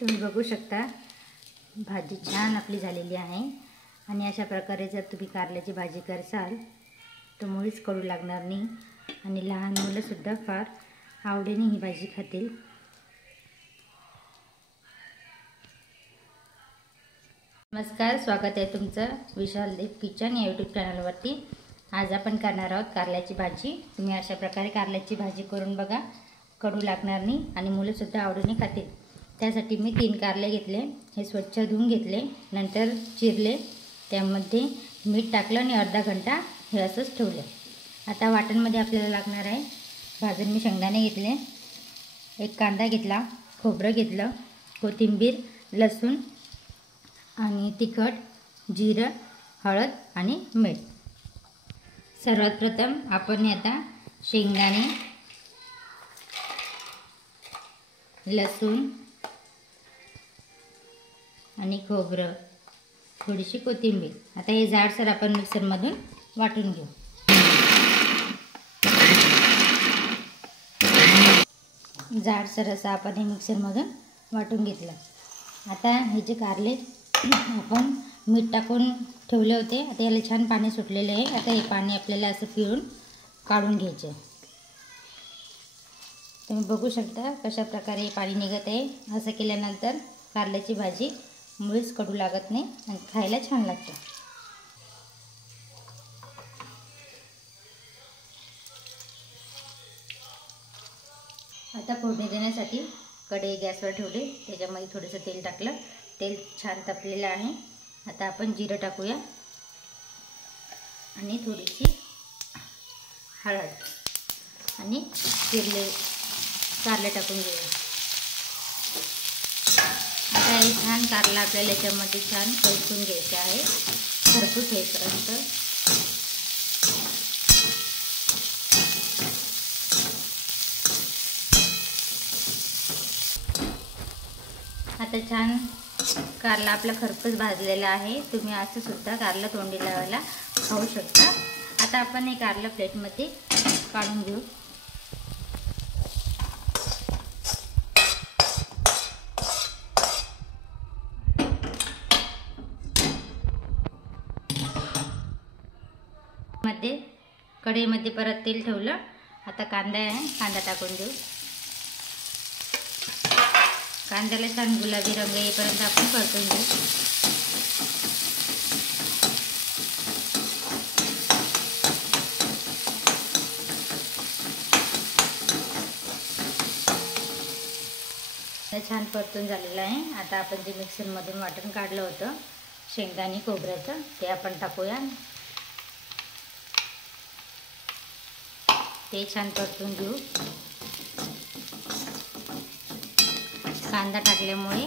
तुम्ही बघू शकता भाजी छान आपली झालेली आहे। आणि अशा प्रकारे जर तुम्ही कारल्याची भाजी करसाल तर मुळीच कडू लागणार नाही आणि लहान मुलंसुद्धा फार आवडीने ही भाजी खातील। नमस्कार, स्वागत आहे तुमचं विशाल देव किचन या यूट्यूब चॅनलवरती। आज आपण करणार आहोत कारल्याची भाजी। तुम्ही अशा प्रकारे कारल्याची भाजी करून बघा, कडू लागणार नाही आणि मुलंसुद्धा आवडीने खातील। त्यासाठी मी 3 कारले घेतले, हे स्वच्छ धुवून घेतले, नंतर चिरले, त्यामध्ये मीठ टाकलं आणि अर्धा घंटा हे असंच ठेवले। आता वाटणमध्ये आपल्याला लागणार आहे, भाजून मी शेंगदाणे घेतले, 1 कांदा घेतला, खोबरं घेतलं, कोथिंबीर, लसूण आणि तिखट, जिरं, हळद आणि मीठ। सर्वात प्रथम आपण आता शेंगदाणे, लसूण आणि खोबरं, थोडीशी कोथिंबीर, आता हे जाडसर आपण मिक्सरमधून वाटून घेऊ। जाडसर असं आपण हे मिक्सरमधून वाटून घेतलं। आता हे जे कारले आपण मीठ टाकून ठेवले होते, आता याला छान पाणी सुटलेले आहे। आता हे पाणी आपल्याला असं पिळून काढून घ्यायचे। तुम्ही बघू शकता कशा प्रकारे पाणी निघत आहे। असं केल्यानंतर कारल्याची भाजी मुळीच कडू लागत नाही आणि खायला छान लागते। आता फोडणी देण्यासाठी कढई गॅसवर ठेवली, त्याच्यामध्ये थोडंसं तेल टाकलं, तेल छान तापलेलं आहे। आता आपण जिरं टाकूया आणि थोडीशी हळद आणि चिरले कारले टाकून घेऊया। आता हे छान कारला आपल्याला याच्यामध्ये छान परतून घ्यायचं आहे, खरपूस होईपर्यंत। आता छान कारला आपला खरपूस भाजलेला आहे। तुम्ही असं सुद्धा कारला तोंडी लावायला खाऊ शकता। आता आपण हे कारला प्लेटमध्ये काढून घेऊ। कढईमध्ये परत तेल ठेवलं, आता कांदा आहे, कांदा टाकून देऊ। कांद्याला छान गुलाबी रंग येईपर्यंत आपण परतून घेऊ। छान परतून झालेलं आहे। आता आपण जे मिक्सरमधून वाटण काढलं होतं शेंगदाणे खोबऱ्याचं, ते आपण टाकूया। ते छान परतून घेऊ। कांदा टाकल्यामुळे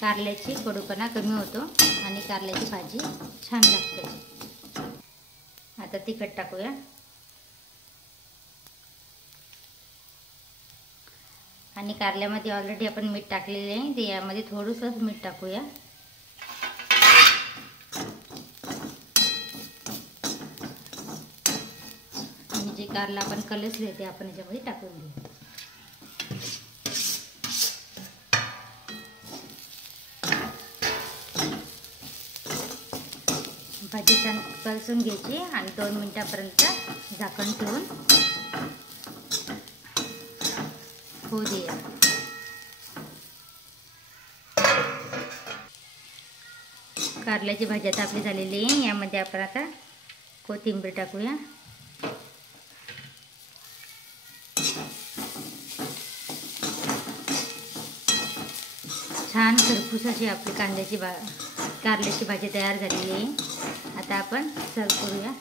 कारल्याची कडूपणा कमी होतो आणि कारल्याची भाजी छान लागते। आता तिखट टाकूया आणि कारल्यामध्ये ऑलरेडी आपण मीठ टाकलेले आहे, ते यामध्ये थोडंसं मीठ टाकूया। आणि जे कारला आपण कलसले ते आपण याच्यामध्ये टाकून घेऊ। भाजी छान कलसून घ्यायची आणि 2 मिनिटापर्यंत झाकण ठेवून होऊ द्या। कारल्याची भाजी आता आपली झालेली आहे। यामध्ये आपण आता कोथिंबीर टाकूया। छान खरपूस अशी आपली कारल्याची भाजी तयार झालेली आहे। आता आपण सर्व करूया।